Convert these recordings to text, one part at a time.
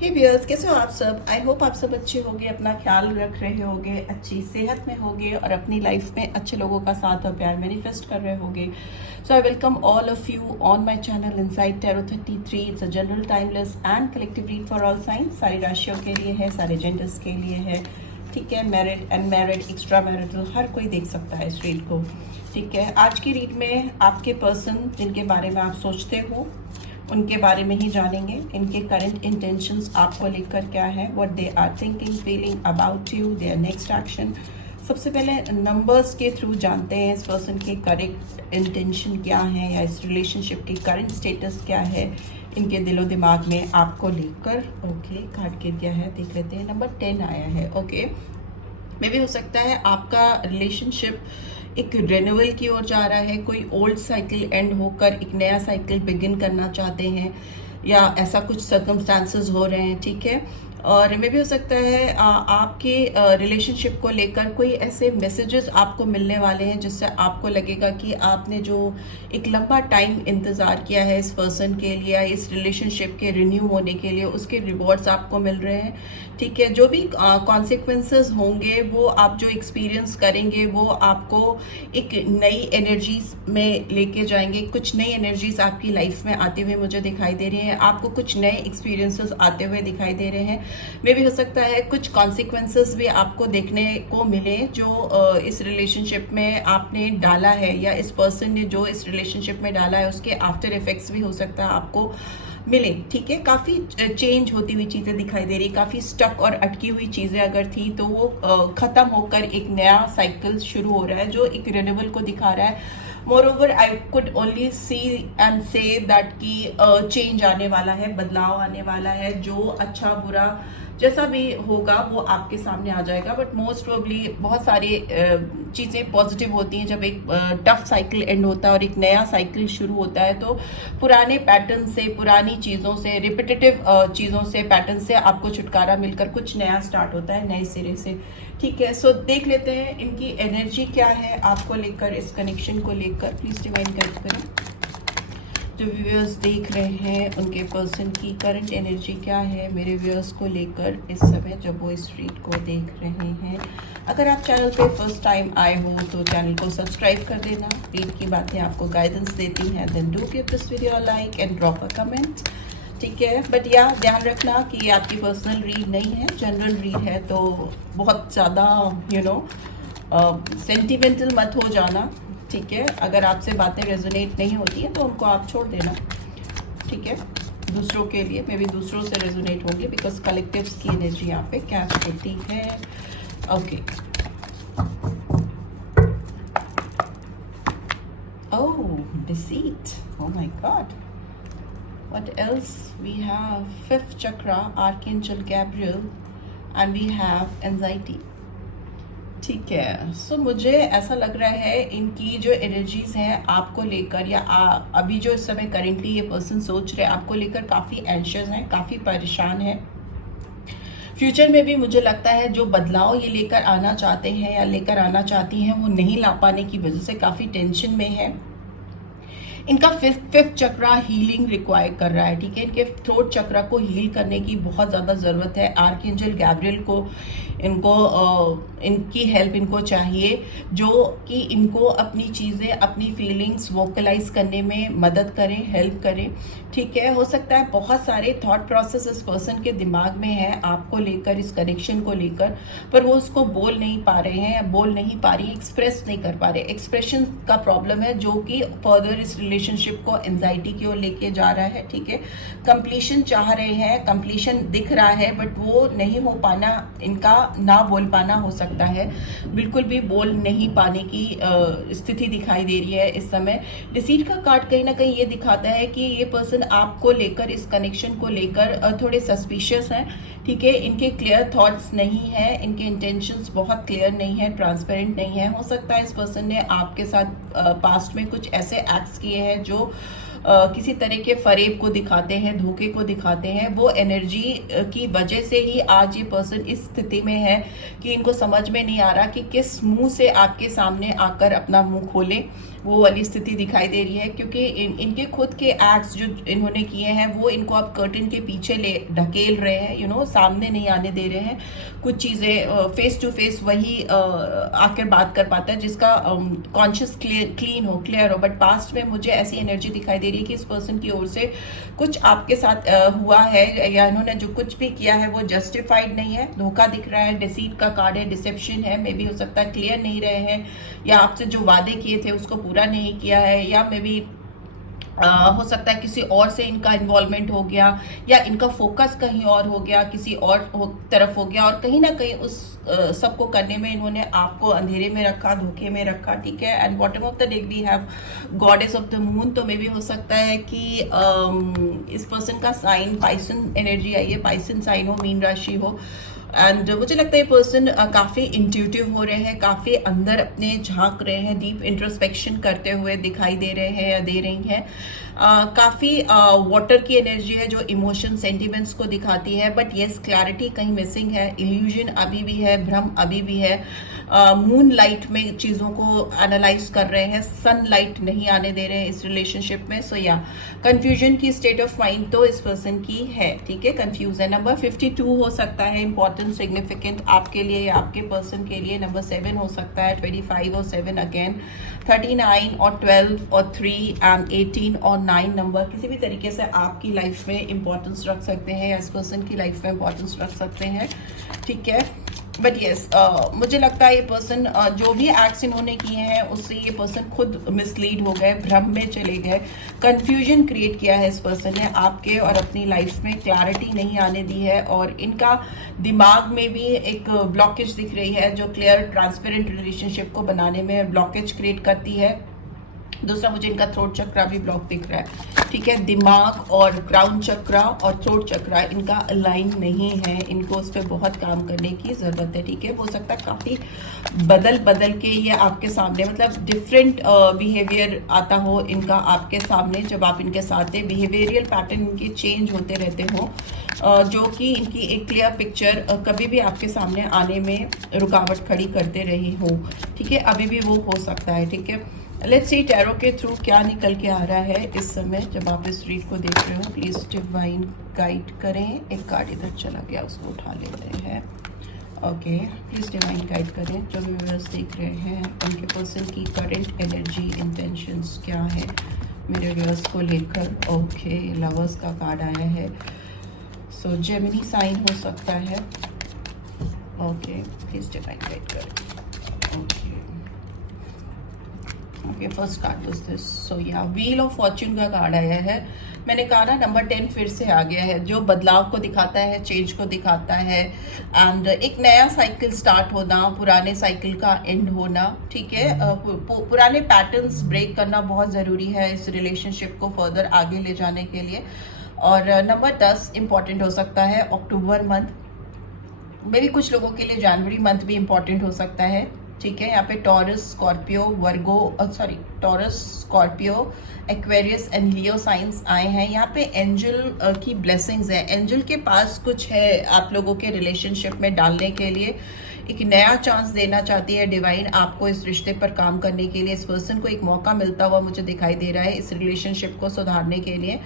हे viewers, कैसे हो आप सब। आई होप आप सब अच्छे होंगे, अपना ख्याल रख रहे होंगे, अच्छी सेहत में होंगे और अपनी लाइफ में अच्छे लोगों का साथ और प्यार मैनिफेस्ट कर रहे होंगे। So I welcome all of you on my channel inside tarot 33। It's a general timeless and collective read for all signs. सारी राशियों के लिए है, सारे जेंडर्स के लिए है। ठीक है, मैरिड, अनमैरिड, एक्स्ट्रा मैरिटल, हर कोई देख सकता है इस रीड को। ठीक है, आज की रीड में आपके पर्सन जिनके बारे में आप सोचते हो उनके बारे में ही जानेंगे। इनके करंट इंटेंशंस आपको लेकर क्या है, what they are thinking feeling about you, their next action. सबसे पहले नंबर्स के थ्रू जानते हैं इस पर्सन के करेक्ट इंटेंशन क्या है या इस रिलेशनशिप की करंट स्टेटस क्या है इनके दिलो दिमाग में आपको लेकर। ओके, कार्ड गिर गया है, देख लेते हैं। नंबर 10 आया है। ओके, मे भी हो सकता है आपका रिलेशनशिप एक रिन्यूअल की ओर जा रहा है। कोई ओल्ड साइकिल एंड होकर एक नया साइकिल बिगिन करना चाहते हैं या ऐसा कुछ सर्कमस्टांसेस हो रहे हैं। ठीक है, और मे भी हो सकता है आपके रिलेशनशिप को लेकर कोई ऐसे मैसेजेस आपको मिलने वाले हैं जिससे आपको लगेगा कि आपने जो एक लंबा टाइम इंतज़ार किया है इस पर्सन के लिए, इस रिलेशनशिप के रिन्यू होने के लिए, उसके रिवॉर्ड्स आपको मिल रहे हैं। ठीक है, जो भी कॉन्सिक्वेंसेस होंगे वो आप जो एक्सपीरियंस करेंगे वो आपको एक नई एनर्जीज में लेके जाएंगे। कुछ नई एनर्जीज आपकी लाइफ में आते हुए मुझे दिखाई दे रही हैं, आपको कुछ नए एक्सपीरियंसेस आते हुए दिखाई दे रहे हैं। मे भी हो सकता है कुछ कॉन्सिक्वेंसेस भी आपको देखने को मिले जो इस रिलेशनशिप में आपने डाला है या इस पर्सन ने जो इस रिलेशनशिप में डाला है उसके आफ्टर इफेक्ट्स भी हो सकता है आपको मिले। ठीक है, काफ़ी चेंज होती हुई चीज़ें दिखाई दे रही, काफ़ी स्टक और अटकी हुई चीज़ें अगर थी तो वो ख़त्म होकर एक नया साइकिल शुरू हो रहा है जो एक रिन्यूअल को दिखा रहा है। Moreover I could only see and से दैट कि चेंज आने वाला है, बदलाव आने वाला है, जो अच्छा बुरा जैसा भी होगा वो आपके सामने आ जाएगा। बट मोस्ट प्रोबेबली बहुत सारी चीज़ें पॉजिटिव होती हैं जब एक टफ साइकिल एंड होता है और एक नया साइकिल शुरू होता है। तो पुराने पैटर्न से, पुरानी चीज़ों से, रिपीटेटिव चीज़ों से, पैटर्न से आपको छुटकारा मिलकर कुछ नया स्टार्ट होता है नए सिरे से। ठीक है, सो देख लेते हैं इनकी एनर्जी क्या है आपको लेकर, इस कनेक्शन को लेकर। प्लीज़ डिवाइन गाइड करें। जो व्यूअर्स देख रहे हैं उनके पर्सन की करंट एनर्जी क्या है मेरे व्यूअर्स को लेकर इस समय जब वो इस रीड को देख रहे हैं। अगर आप चैनल पे फर्स्ट टाइम आए हो तो चैनल को सब्सक्राइब कर देना। रीड की बातें आपको गाइडेंस देती हैं, then do give this video like and drop a comment. ठीक है, बट या ध्यान रखना कि ये आपकी पर्सनल रीड नहीं है, जनरल रीड है, तो बहुत ज़्यादा सेंटिमेंटल मत हो जाना। ठीक है, अगर आपसे बातें रेजोनेट नहीं होती हैं तो उनको आप छोड़ देना। ठीक है, दूसरों के लिए मे बी दूसरों से रेजोनेट होंगे बिकॉज कलेक्टिव्स की एनर्जी यहाँ पे कैच होती है। Okay, oh deceit, oh my god, what else we have. Fifth chakra, archangel Gabriel, and we have anxiety. ठीक है, सो मुझे ऐसा लग रहा है इनकी जो एनर्जीज हैं आपको लेकर या अभी जो इस समय करेंटली ये पर्सन सोच रहे हैं आपको लेकर काफ़ी एंशियस हैं, काफ़ी परेशान हैं। फ्यूचर में भी मुझे लगता है जो बदलाव ये लेकर आना चाहते हैं या लेकर आना चाहती हैं वो नहीं ला पाने की वजह से काफ़ी टेंशन में है। इनका फिफ्थ चक्रा हीलिंग रिक्वायर कर रहा है। ठीक है, इनके थ्रोट चक्रा को हील करने की बहुत ज़्यादा ज़रूरत है। आर्कएंजल गैब्रियल को इनकी हेल्प इनको चाहिए जो कि इनको अपनी चीज़ें, अपनी फीलिंग्स वोकलाइज करने में मदद करें, हेल्प करें। ठीक है, हो सकता है बहुत सारे थॉट प्रोसेस इस पर्सन के दिमाग में है आपको लेकर, इस कनेक्शन को लेकर, पर वो उसको बोल नहीं पा रहे हैं, बोल नहीं पा रही, एक्सप्रेस नहीं कर पा रहे। एक्सप्रेशन का प्रॉब्लम है जो कि फर्दर इस रिलेशनशिप को एंजाइटी की ओर लेके जा रहा है। ठीक है, कंप्लीशन चाह रहे हैं, कंप्लीशन दिख रहा है बट वो नहीं हो पाना, इनका ना बोल पाना हो सकता है, बिल्कुल भी बोल नहीं पाने की स्थिति दिखाई दे रही है इस समय। डिसीट का कार्ड कहीं ना कहीं ये दिखाता है कि ये पर्सन आपको लेकर, इस कनेक्शन को लेकर थोड़े सस्पिशियस हैं। ठीक है, इनके क्लियर थॉट्स नहीं है, इनके इंटेंशंस बहुत क्लियर नहीं है, ट्रांसपेरेंट नहीं है। हो सकता है इस पर्सन ने आपके साथ पास्ट में कुछ ऐसे एक्ट्स किए हैं जो किसी तरह के फरेब को दिखाते हैं, धोखे को दिखाते हैं, वो एनर्जी की वजह से ही आज ये पर्सन इस स्थिति में है कि इनको समझ में नहीं आ रहा कि किस मुंह से आपके सामने आकर अपना मुंह खोले। वो वाली स्थिति दिखाई दे रही है, क्योंकि इनके खुद के एक्ट्स जो इन्होंने किए हैं वो इनको अब कर्टन के पीछे ले ढकेल रहे हैं, सामने नहीं आने दे रहे हैं। कुछ चीज़ें फेस टू फेस वही आकर बात कर पाता है जिसका कॉन्शियस क्लियर हो। बट पास्ट में मुझे ऐसी एनर्जी दिखाई दे रही है कि इस पर्सन की ओर से कुछ आपके साथ हुआ है, या इन्होंने जो कुछ भी किया है वो जस्टिफाइड नहीं है। धोखा दिख रहा है, डिसीट का कार्ड है, डिसेप्शन है, मे बी हो सकता है क्लियर नहीं रहे हैं, या आपसे जो वादे किए थे उसको पूरा नहीं किया है, या मे बी हो सकता है किसी और से इनका इन्वॉल्वमेंट हो गया, या इनका फोकस कहीं और हो गया, किसी और तरफ हो गया, और कहीं ना कहीं उस सबको करने में इन्होंने आपको अंधेरे में रखा, धोखे में रखा। ठीक है, and bottom of the deck we have goddess of the moon. तो मे भी हो सकता है कि इस पर्सन का साइन पाइसन एनर्जी आई है, पाइसन साइन हो, मीन राशि हो। एंड मुझे लगता है ये पर्सन काफ़ी इंट्यूटिव हो रहे हैं, काफ़ी अंदर अपने झांक रहे हैं, डीप इंट्रोस्पेक्शन करते हुए दिखाई दे रहे हैं या दे रही हैं। काफ़ी वाटर की एनर्जी है जो इमोशन सेंटिमेंट्स को दिखाती है, बट येस क्लैरिटी कहीं मिसिंग है, इल्यूजन अभी भी है, भ्रम अभी भी है। मून लाइट में चीज़ों को एनालाइज कर रहे हैं, सन लाइट नहीं आने दे रहे हैं इस रिलेशनशिप में। सो या कंफ्यूजन की स्टेट ऑफ माइंड तो इस पर्सन की है। ठीक है, कंफ्यूज है। नंबर 52 हो सकता है इंपॉर्टेंट, सिग्निफिकेंट आपके लिए या आपके पर्सन के लिए। नंबर 7 हो सकता है, 25 और 7 अगेन, 39 और 12 और 3 एंड 18 और 9 नंबर किसी भी तरीके से आपकी लाइफ में इंपॉर्टेंस रख सकते हैं या इस पर्सन की लाइफ में इंपॉर्टेंस रख सकते हैं। ठीक है, बट येस मुझे लगता है ये पर्सन जो भी एक्ट्स इन्होंने किए हैं उससे ये पर्सन खुद मिसलीड हो गए, भ्रम में चले गए, कंफ्यूजन क्रिएट किया है इस पर्सन ने आपके और अपनी लाइफ में, क्लैरिटी नहीं आने दी है, और इनका दिमाग में भी एक ब्लॉकेज दिख रही है जो क्लियर ट्रांसपेरेंट रिलेशनशिप को बनाने में ब्लॉकेज क्रिएट करती है। दूसरा, मुझे इनका थ्रोट चक्रा भी ब्लॉक दिख रहा है। ठीक है, दिमाग और क्राउन चक्रा और थ्रोट चक्रा इनका अलाइन नहीं है, इनको उस पर बहुत काम करने की ज़रूरत है। ठीक है, हो सकता है काफ़ी बदल के ये आपके सामने, मतलब डिफरेंट बिहेवियर आता हो इनका आपके सामने जब आप इनके साथ हैं, बिहेवियरल पैटर्न इनके चेंज होते रहते हों, जो कि इनकी एक क्लियर पिक्चर कभी भी आपके सामने आने में रुकावट खड़ी करते रही हो। ठीक है, अभी भी वो हो सकता है। ठीक है, लेट्स सी टैरो के थ्रू क्या निकल के आ रहा है इस समय जब आप इस रीड को देख रहे हो। प्लीज़ डिवाइन गाइड करें। एक कार्ड इधर चला गया, उसको उठा लेते हैं। ओके, प्लीज़ डिवाइन गाइड करें। जो भी व्यूअर्स देख रहे हैं उनके पर्सन की करंट एनर्जी इंटेंशंस क्या है मेरे व्यूअर्स को लेकर। ओके, लवर्स का कार्ड आया है, सो जेमिनी साइन हो सकता है। ओके, प्लीज़ डिवाइन गाइड करें। Okay, okay, first card was this. So या व्हील ऑफ फॉर्च्यून का कार्ड आया है। मैंने कहा ना, नंबर 10 फिर से आ गया है, जो बदलाव को दिखाता है, चेंज को दिखाता है, एंड एक नया साइकिल स्टार्ट होना, पुराने साइकिल का एंड होना। ठीक है, पुराने पैटर्न्स ब्रेक करना बहुत ज़रूरी है इस रिलेशनशिप को फर्दर आगे ले जाने के लिए। और नंबर 10 इम्पॉर्टेंट हो सकता है, अक्टूबर मंथ में भी कुछ लोगों के लिए जनवरी मंथ भी इम्पॉर्टेंट हो सकता है। ठीक है, यहाँ पे taurus, Scorpio, Virgo, taurus, Scorpio, Aquarius and Leo science आए हैं। यहाँ पे एंजल की ब्लेसिंग्स है, एंजल के पास कुछ है आप लोगों के रिलेशनशिप में डालने के लिए, एक नया चांस देना चाहती है डिवाइन आपको इस रिश्ते पर काम करने के लिए। इस पर्सन को एक मौका मिलता हुआ मुझे दिखाई दे रहा है इस रिलेशनशिप को सुधारने के लिए,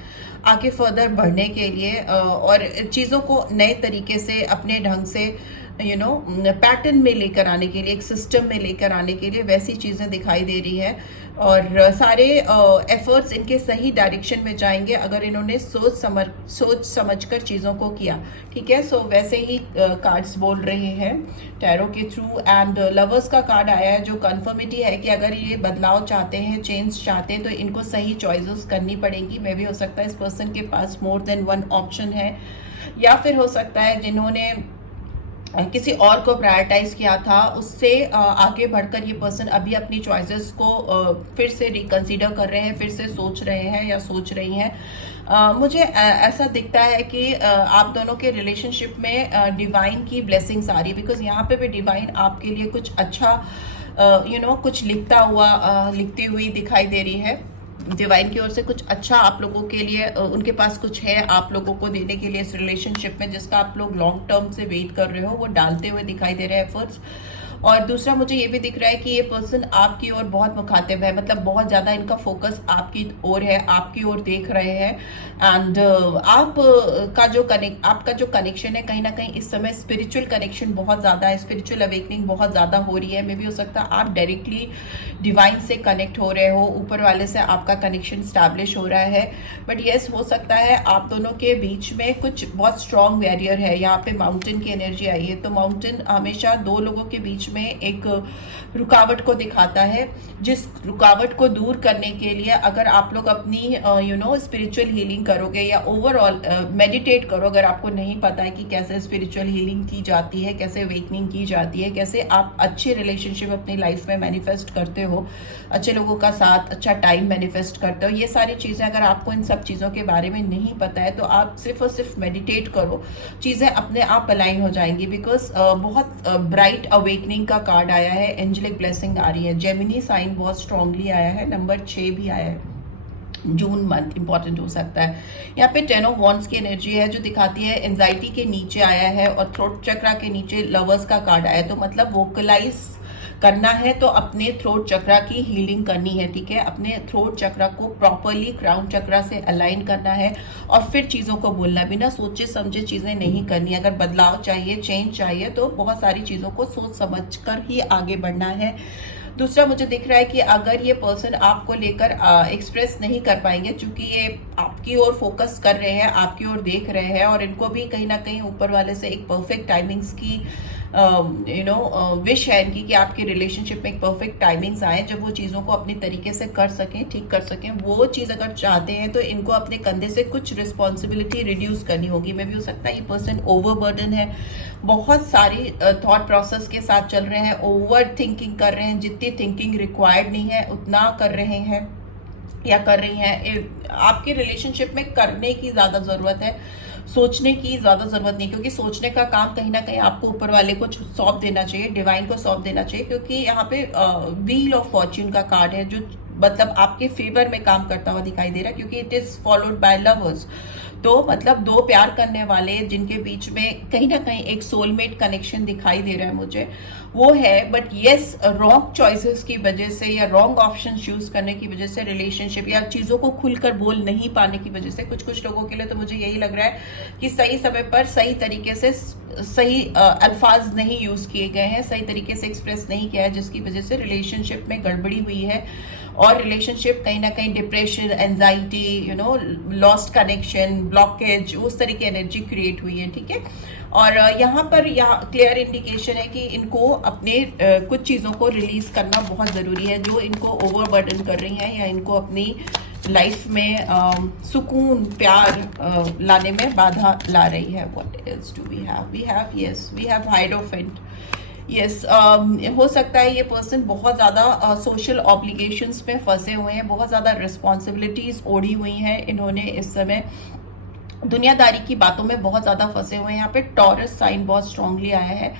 आगे फर्दर बढ़ने के लिए, और चीज़ों को नए तरीके से अपने ढंग से पैटर्न में लेकर आने के लिए, एक सिस्टम में लेकर आने के लिए वैसी चीज़ें दिखाई दे रही है। और सारे एफर्ट्स इनके सही डायरेक्शन में जाएंगे अगर इन्होंने सोच समझ कर चीज़ों को किया। ठीक है, सो वैसे ही कार्ड्स बोल रहे हैं टैरो के थ्रू। एंड लवर्स का कार्ड आया है जो कन्फर्मिटी है कि अगर ये बदलाव चाहते हैं, चेंज चाहते हैं, तो इनको सही चॉइसेस करनी पड़ेंगी। मे भी हो सकता है इस पर्सन के पास मोर देन वन ऑप्शन है, या फिर हो सकता है जिन्होंने किसी और को प्रायोरिटाइज किया था उससे आगे बढ़कर ये पर्सन अभी अपनी चॉइसेस को फिर से रिकंसीडर कर रहे हैं, फिर से सोच रहे हैं या सोच रही हैं। मुझे ऐसा दिखता है कि आप दोनों के रिलेशनशिप में डिवाइन की ब्लेसिंग्स आ रही है, बिकॉज यहाँ पे भी डिवाइन आपके लिए कुछ अच्छा कुछ लिखती हुई दिखाई दे रही है। डिवाइन की ओर से कुछ अच्छा आप लोगों के लिए उनके पास कुछ है आप लोगों को देने के लिए इस रिलेशनशिप में, जिसका आप लोग लॉन्ग टर्म से वेट कर रहे हो, वो डालते हुए दिखाई दे रहे हैं एफर्ट्स। और दूसरा मुझे ये भी दिख रहा है कि ये पर्सन आपकी ओर बहुत मुखातिब है, मतलब बहुत ज़्यादा इनका फोकस आपकी ओर है, आपकी ओर देख रहे हैं। एंड आपका जो कनेक्शन है कहीं ना कहीं इस समय स्पिरिचुअल कनेक्शन बहुत ज़्यादा है, स्पिरिचुअल अवेकनिंग बहुत ज़्यादा हो रही है। मे भी हो सकता है आप डायरेक्टली डिवाइन से कनेक्ट हो रहे हो, ऊपर वाले से आपका कनेक्शन स्टैब्लिश हो रहा है। बट येस, हो सकता है आप दोनों के बीच में कुछ बहुत स्ट्रॉन्ग बैरियर है। यहाँ पे माउंटेन की एनर्जी आई है, तो माउंटेन हमेशा दो लोगों के बीच में एक रुकावट को दिखाता है, जिस रुकावट को दूर करने के लिए अगर आप लोग अपनी स्पिरिचुअल हीलिंग करोगे या ओवरऑल मेडिटेट करो। अगर आपको नहीं पता है कि कैसे स्पिरिचुअल हीलिंग की जाती है, कैसे अवेकनिंग की जाती है, कैसे आप अच्छे रिलेशनशिप अपनी लाइफ में मैनिफेस्ट करते हो, अच्छे लोगों का साथ, अच्छा टाइम मैनिफेस्ट करते हो, ये सारी चीज़ें अगर आपको इन सब चीज़ों के बारे में नहीं पता है तो आप सिर्फ और सिर्फ मेडिटेट करो, चीज़ें अपने आप अलाइन हो जाएंगी। बिकॉज बहुत ब्राइट अवेकनिंग का कार्ड आया है, एंजेलिक ब्लेसिंग आ रही है, जेमिनी साइन बहुत स्ट्रांगली आया है, नंबर 6 भी आया है, जून मंथ इंपॉर्टेंट हो सकता है। यहाँ पे 10 ऑफ वॉन्ड्स की एनर्जी है जो दिखाती है एंजाइटी के नीचे आया है, और थ्रोट चक्रा के नीचे लवर्स का कार्ड आया है। तो मतलब वोकलाइज करना है तो अपने थ्रोट चक्रा की हीलिंग करनी है, ठीक है। अपने थ्रोट चक्रा को प्रॉपरली क्राउन चक्रा से अलाइन करना है और फिर चीज़ों को बोलना, बिना सोचे समझे चीज़ें नहीं करनी। अगर बदलाव चाहिए, चेंज चाहिए, तो बहुत सारी चीज़ों को सोच समझ कर ही आगे बढ़ना है। दूसरा मुझे दिख रहा है कि अगर ये पर्सन आपको लेकर एक्सप्रेस नहीं कर पाएंगे, क्योंकि ये आपकी ओर फोकस कर रहे हैं, आपकी ओर देख रहे हैं, और इनको भी कहीं ना कहीं ऊपर वाले से एक परफेक्ट टाइमिंग्स की विश है इनकी कि आपके रिलेशनशिप में एक परफेक्ट टाइमिंग्स आए जब वो चीज़ों को अपनी तरीके से कर सकें, ठीक कर सकें। वो चीज़ अगर चाहते हैं तो इनको अपने कंधे से कुछ रिस्पॉन्सिबिलिटी रिड्यूस करनी होगी। मे भी हो सकता है ये पर्सन ओवरबर्डन है, बहुत सारी थॉट प्रोसेस के साथ चल रहे हैं, ओवर थिंकिंग कर रहे हैं, जितनी थिंकिंग रिक्वायर्ड नहीं है उतना कर रहे हैं या कर रही हैं। आपके रिलेशनशिप में करने की ज़्यादा ज़रूरत है, सोचने की ज़्यादा ज़रूरत नहीं, क्योंकि सोचने का काम कहीं ना कहीं आपको ऊपर वाले को सौंप देना चाहिए, डिवाइन को सौंप देना चाहिए। क्योंकि यहाँ पे व्हील ऑफ फॉर्च्यून का कार्ड है जो मतलब आपके फेवर में काम करता हुआ दिखाई दे रहा है, क्योंकि it is followed by lovers. तो मतलब दो प्यार करने वाले जिनके बीच में कहीं ना कहीं एक सोलमेट कनेक्शन दिखाई दे रहा है मुझे, वो है। बट येस, रॉन्ग चॉइसेस की वजह से या रॉन्ग ऑप्शन चूज करने की वजह से रिलेशनशिप या चीज़ों को खुलकर बोल नहीं पाने की वजह से कुछ लोगों के लिए तो मुझे यही लग रहा है कि सही समय पर सही तरीके से सही अल्फाज नहीं यूज किए गए हैं, सही तरीके से एक्सप्रेस नहीं किया है, जिसकी वजह से रिलेशनशिप में गड़बड़ी हुई है और रिलेशनशिप कहीं ना कहीं depression, anxiety, lost connection, blockage, उस तरह की एनर्जी क्रिएट हुई है, ठीक है। और यहाँ पर क्लियर इंडिकेशन है कि इनको अपने कुछ चीज़ों को रिलीज करना बहुत ज़रूरी है जो इनको ओवरबर्डन कर रही हैं या इनको अपनी लाइफ में सुकून, प्यार लाने में बाधा ला रही है। What else do we have? Yes, we have hierophant. Yes, हो सकता है ये पर्सन बहुत ज़्यादा सोशल ऑब्लिगेशंस में फंसे हुए हैं, बहुत ज़्यादा रिस्पॉन्सिबिलिटीज़ ओढ़ी हुई हैं इन्होंने इस समय, दुनियादारी की बातों में बहुत ज़्यादा फंसे हुए हैं। यहाँ पे टॉरस साइन बहुत स्ट्रांगली आया है,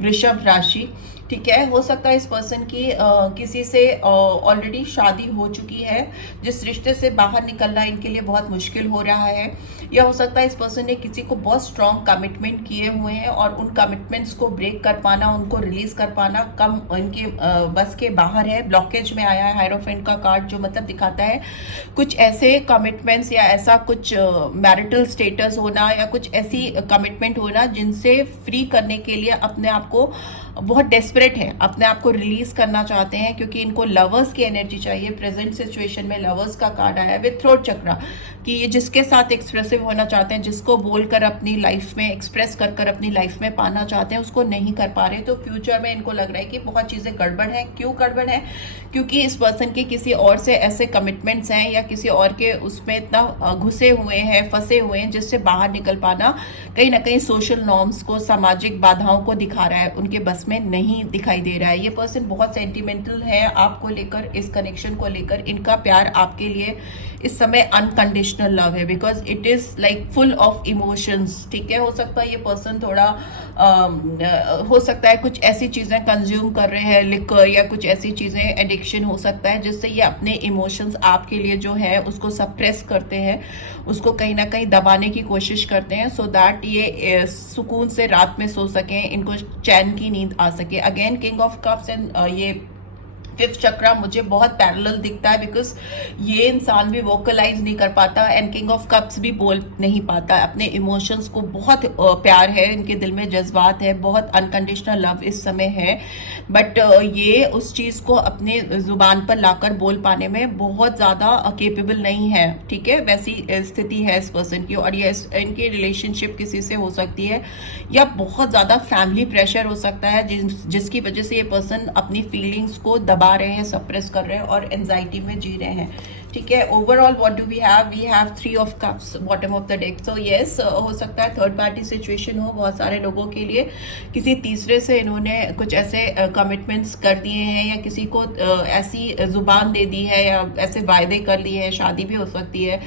वृषभ राशि, ठीक है। हो सकता है इस पर्सन की किसी से ऑलरेडी शादी हो चुकी है, जिस रिश्ते से बाहर निकलना इनके लिए बहुत मुश्किल हो रहा है, या हो सकता है इस पर्सन ने किसी को बहुत स्ट्रांग कमिटमेंट किए हुए हैं और उन कमिटमेंट्स को ब्रेक कर पाना, उनको रिलीज कर पाना कम इनके बस के बाहर है। ब्लॉकेज में आया है हायरोफेंट का कार्ड, जो मतलब दिखाता है कुछ ऐसे कमिटमेंट्स या ऐसा कुछ मैरिटल स्टेटस होना या कुछ ऐसी कमिटमेंट होना जिनसे फ्री करने के लिए अपने आप को बहुत डेस्परेट है, अपने आप को रिलीज करना चाहते हैं, क्योंकि इनको लवर्स की एनर्जी चाहिए। प्रेजेंट सिचुएशन में लवर्स का कार्ड आया है विद थ्रोट चक्रा, कि ये जिसके साथ एक्सप्रेसिव होना चाहते हैं, जिसको बोलकर अपनी लाइफ में एक्सप्रेस कर अपनी लाइफ में पाना चाहते हैं, उसको नहीं कर पा रहे। तो फ्यूचर में इनको लग रहा है कि बहुत चीज़ें गड़बड़ है। क्यों गड़बड़ है? क्योंकि इस पर्सन के किसी और से ऐसे कमिटमेंट्स हैं या किसी और के उसमें इतना घुसे हुए हैं, फंसे हुए हैं, जिससे बाहर निकल पाना कहीं ना कहीं सोशल नॉर्म्स को, सामाजिक बाधाओं को दिखा रहा है, उनके बस में नहीं दिखाई दे रहा है। ये पर्सन बहुत सेंटिमेंटल है आपको लेकर, इस कनेक्शन को लेकर। इनका प्यार आपके लिए इस समय अनकंडीशनल लव है, because it is like full of emotions, ठीक है। हो सकता है ये पर्सन थोड़ा हो सकता है कुछ ऐसी चीजें कंज्यूम कर रहे हैं, लिकर या कुछ ऐसी चीजें, एडिक्शन हो सकता है जिससे ये अपने इमोशंस आपके लिए जो है उसको सप्रेस करते हैं, उसको कहीं ना कहीं दबाने की कोशिश करते हैं, सो दैट ये सुकून से रात में सो सकें, इनको चैन की नींद आ सके। Again king of cups and ये फिफ्थ चक्रा मुझे बहुत पैरेलल दिखता है, बिकॉज ये इंसान भी वोकलाइज नहीं कर पाता एंड किंग ऑफ कप्स भी बोल नहीं पाता। अपने इमोशंस को बहुत प्यार है, इनके दिल में जज्बात है, बहुत अनकंडीशनल लव इस समय है, बट ये उस चीज़ को अपने जुबान पर लाकर बोल पाने में बहुत ज़्यादा केपेबल नहीं है, ठीक है। वैसी स्थिति है इस पर्सन की, और ये इनकी रिलेशनशिप किसी से हो सकती है या बहुत ज़्यादा फैमिली प्रेशर हो सकता है जिसकी वजह से ये पर्सन अपनी फीलिंग्स को दबा रहे हैं, सप्रेस कर रहे हैं और एंजाइटी में जी रहे हैं, ठीक है। Overall what do we have 3 of cups bottom of the deck. So yes, हो सकता है थर्ड पार्टी सिचुएशन हो बहुत सारे लोगों के लिए, किसी तीसरे से इन्होंने कुछ ऐसे कमिटमेंट्स कर दिए हैं या किसी को ऐसी जुबान दे दी है या ऐसे वायदे कर लिए हैं। शादी भी हो सकती है,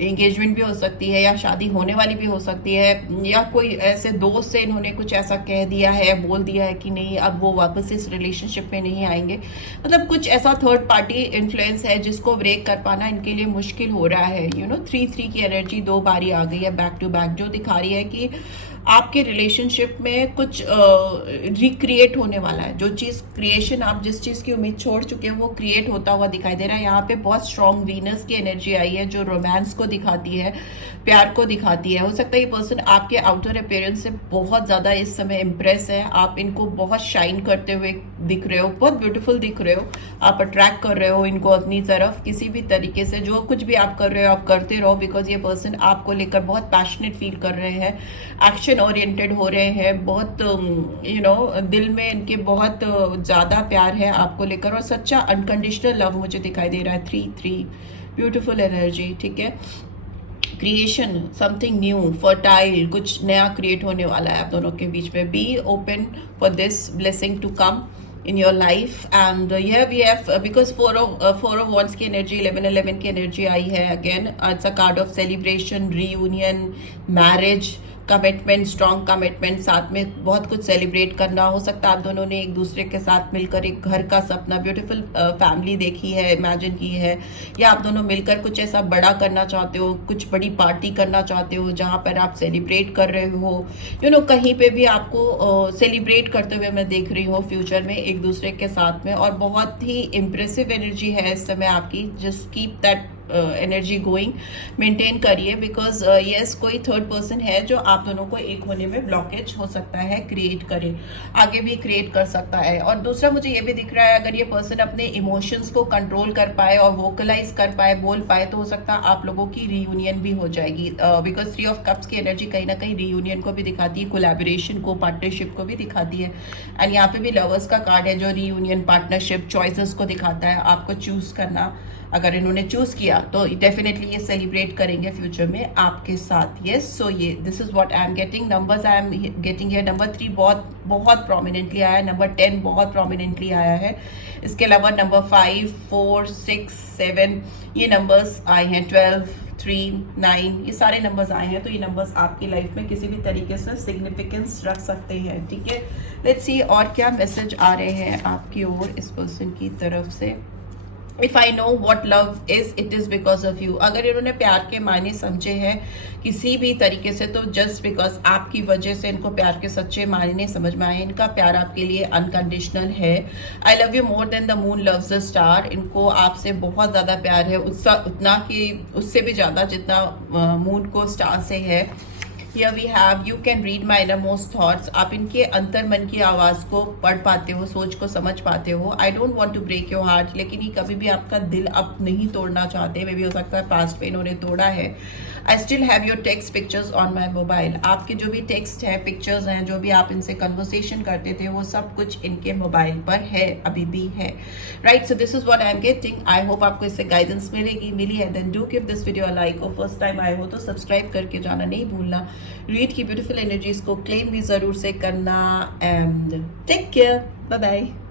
एंगेजमेंट भी हो सकती है, या शादी होने वाली भी हो सकती है, या कोई ऐसे दोस्त से इन्होंने कुछ ऐसा कह दिया है, बोल दिया है कि नहीं अब वो वापस इस रिलेशनशिप में नहीं आएंगे। मतलब कुछ ऐसा थर्ड पार्टी इन्फ्लुएंस है जिसको ब्रेक कर पाना इनके लिए मुश्किल हो रहा है। 3-3 की एनर्जी 2 बारी आ गई है बैक टू बैक, जो दिखा रही है कि आपके रिलेशनशिप में कुछ रिक्रिएट होने वाला है। जो चीज़ क्रिएशन, आप जिस चीज़ की उम्मीद छोड़ चुके हैं वो क्रिएट होता हुआ दिखाई दे रहा है। यहाँ पे बहुत स्ट्रॉन्ग वीनस की एनर्जी आई है जो रोमांस को दिखाती है, प्यार को दिखाती है। हो सकता है ये पर्सन आपके आउटर अपीयरेंस से बहुत ज़्यादा इस समय इम्प्रेस है, आप इनको बहुत शाइन करते हुए दिख रहे हो, बहुत ब्यूटीफुल दिख रहे हो, आप अट्रैक्ट कर रहे हो इनको अपनी तरफ। किसी भी तरीके से जो कुछ भी आप कर रहे हो आप करते रहो, बिकॉज ये पर्सन आपको लेकर बहुत पैशनेट फील कर रहे हैं, एक्शन ओरिएंटेड हो रहे हैं, बहुत दिल में इनके बहुत ज़्यादा प्यार है आपको लेकर, और सच्चा अनकंडीशनल लव मुझे दिखाई दे रहा है। 3-3 ब्यूटीफुल एनर्जी, ठीक है। क्रिएशन, समथिंग न्यू, फर्टाइल, कुछ नया क्रिएट होने वाला है आप दोनों के बीच में। Be open for this blessing to come in your life, and here we have because 4 of wands की एनर्जी, 11 की एनर्जी आई है। Again it's a card of celebration, reunion, marriage, commitment, strong commitment, साथ में बहुत कुछ सेलिब्रेट करना। हो सकता है आप दोनों ने एक दूसरे के साथ मिलकर एक घर का सपना, ब्यूटीफुल फैमिली देखी है, इमेजिन की है, या आप दोनों मिलकर कुछ ऐसा बड़ा करना चाहते हो, कुछ बड़ी पार्टी करना चाहते हो जहाँ पर आप सेलिब्रेट कर रहे हो। कहीं पे भी आपको सेलिब्रेट करते हुए मैं देख रही हूँ फ्यूचर में एक दूसरे के साथ में, और बहुत ही इम्प्रेसिव एनर्जी है इस समय आपकी। Just keep that energy going, maintain करिए, बिकॉज यस कोई थर्ड पर्सन है जो आप दोनों को एक होने में ब्लॉकेज हो सकता है, क्रिएट करे, आगे भी क्रिएट कर सकता है। और दूसरा मुझे ये भी दिख रहा है, अगर ये पर्सन अपने इमोशंस को कंट्रोल कर पाए और वोकलाइज कर पाए, बोल पाए, तो हो सकता है आप लोगों की रीयूनियन भी हो जाएगी, बिकॉज 3 ऑफ कप्स की एनर्जी कहीं ना कहीं रीयूनियन को भी दिखाती है, कोलैबोरेशन को, पार्टनरशिप को भी दिखाती है। एंड यहाँ पे भी लवर्स का कार्ड है जो रीयूनियन, पार्टनरशिप, चॉइसेस को दिखाता है, आपको चूज करना। अगर इन्होंने चूज किया तो डेफिनेटली ये सेलिब्रेट करेंगे फ्यूचर में आपके साथ। यस, सो ये this is what I am getting. Numbers I am getting है, नंबर 3 बहुत प्रोमिनेंटली आया है, नंबर 10 बहुत प्रोमिनेंटली आया है। इसके अलावा नंबर 5, 4, 6, 7 ये नंबर्स आए हैं, 12, 3, 9 ये सारे नंबर्स आए हैं। तो ये नंबर्स आपकी लाइफ में किसी भी तरीके से सिग्निफिकेंस रख सकते हैं, ठीक है। लेट्स सी और क्या मैसेज आ रहे हैं आपकी ओर इस पर्सन की तरफ से। If I know what love is, it is because of you. अगर इन्होंने प्यार के मायने समझे हैं किसी भी तरीके से, तो जस्ट बिकॉज आपकी वजह से इनको प्यार के सच्चे मायने समझ में आए। इनका प्यार आपके लिए अनकंडीशनल है। I love you more than the moon loves the star. इनको आपसे बहुत ज्यादा प्यार है, उतना कि उससे भी ज्यादा जितना मून को स्टार से है। Here we have, you can read my innermost thoughts. आप इनके अंतर मन की आवाज़ को पढ़ पाते हो, सोच को समझ पाते हो। I don't want to break your heart, लेकिन ये कभी भी आपका दिल अब नहीं तोड़ना चाहते। मे भी हो सकता है पास्ट में इन्होंने तोड़ा है। I still have your text pictures on my mobile. आपके जो भी टेक्स्ट है, पिक्चर्स हैं, जो भी आप इनसे कन्वर्सेशन करते थे, वो सब कुछ इनके मोबाइल पर है, अभी भी है। Right, so this is what I am getting. I hope आपको इससे गाइडेंस मिली है। Then do give this video a like, और फर्स्ट टाइम आए हो तो सब्सक्राइब करके जाना नहीं भूलना। रीड की ब्यूटीफुल एनर्जीज को क्लेम भी जरूर से करना, and take care. Bye bye.